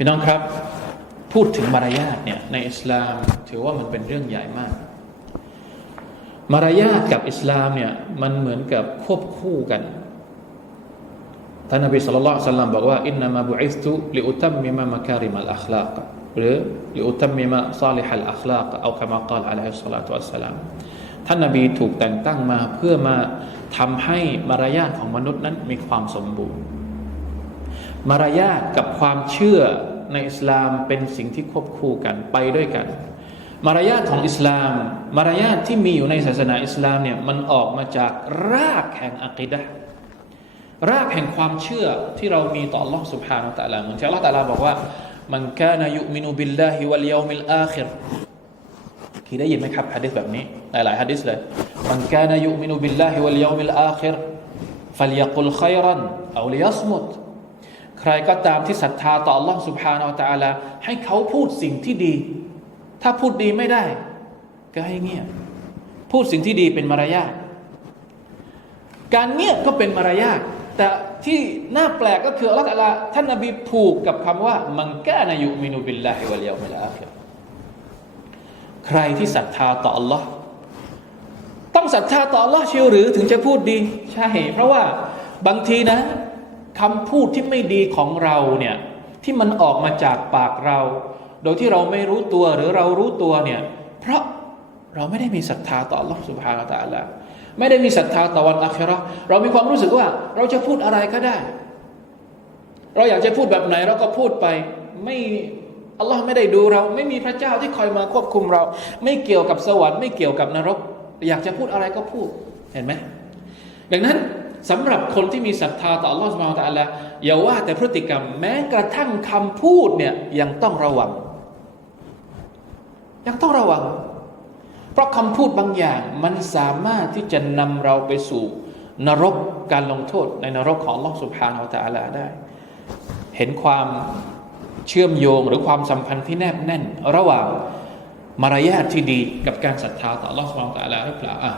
พี่น้องครับ พูดถึงมารยาทเนี่ยในอิสลามถือว่ามันเป็นเรื่องใหญ่มาก มารยาทกับอิสลามเนี่ยมันเหมือนกับควบคู่กันท่านนบีสุลต่านสัลลัมบอกว่าอินนามาบุอิสตุลิอุตัมมิมะมะการิมัลอัคลากหรือลิอุตัมมิมะซาลิฮัลอัคลากเอาคำกล่าวอะลัยฮิสลาตุวัสสลามท่านนบีถูกแต่งตั้งมาเพื่อมาทำให้มารยาทของมนุษย์นั้นมีความสมบูรณ์ มารยาทกับความเชื่อ ในอิสลามเป็นสิ่งที่ควบคู่กันไปด้วยกัน มารยาทของอิสลาม มารยาทที่มีอยู่ในศาสนาอิสลามเนี่ยมันออกมาจากรากแห่งอักิดะห์รากแห่งความเชื่อที่เรามีต่อ Allah سبحانه และ تعالى เหมือนที่ Allah تعالى บอกว่า มันกานายุมินุบิลลาฮิวัลยามิลอาคิรที่ได้ยินไหมครับฮะดิษแบบนี้ หลายๆฮะดิษเลย มันกานายุมินุบิลลาฮิวัลยามิลอาคิรฟัลยกุลขัยรันเอาลิยัสมุต ใครก็ตามที่ศรัทธาต่อ Allah سبحانه และ تعالى ให้เขาพูดสิ่งที่ดี ถ้าพูดดีไม่ได้ ก็ให้เงียบพูดสิ่งที่ดีเป็นมารยาทการเงียบก็เป็นมารยาทแต่ที่น่าแปลกก็คืออัลลอฮฺตะอาลาท่านนบีผูกกับคำว่า มังกานายุมินุบิลลาฮิวะลยามิลอาคิรใครที่ศรัทธาต่อ Allah ต้องศรัทธาต่อ Allah เชียวหรือถึงจะพูดดี ใช่ เพราะว่าบางทีนะ คำพูดที่ไม่ดีของเราเนี่ยที่มันออกมาจากปากเรา โดยที่เราไม่รู้ตัวหรือเรารู้ตัวเนี่ยเพราะเราไม่ได้มีศรัทธาต่อ Allah سبحانه และ تعالى ไม่ได้มีศรัทธาต่อวันอัคราเรามีความรู้สึกว่าเราจะพูดอะไรก็ได้ เราอยากจะพูดแบบไหนเราก็พูดไปไม่อัลลอฮ์ไม่ได้ดูเรา ไม่มีพระเจ้าที่คอยมาควบคุมเรา ไม่เกี่ยวกับสวรรค์ไม่เกี่ยวกับนรก อยากจะพูดอะไรก็พูดเห็นไหมดังนั้น สำหรับคนที่มีศรัทธาต่อ Allah سبحانه และ تعالى อย่าว่าแต่พฤติกรรม แม้กระทั่งคำพูดเนี่ยยังต้องระวัง ยังต้องระวัง เพราะคำพูดบางอย่างมันสามารถที่จะนำเราไปสู่ นรกการลงโทษ ในนรกของ Allah سبحانه และ تعالى ได้ เห็นความเชื่อมโยงหรือความสัมพันธ์ที่แนบแน่น ระหว่างมารยาทที่ดีกับการศรัทธาต่อ Allah سبحانه และ تعالى หรือเปล่าอ่ะ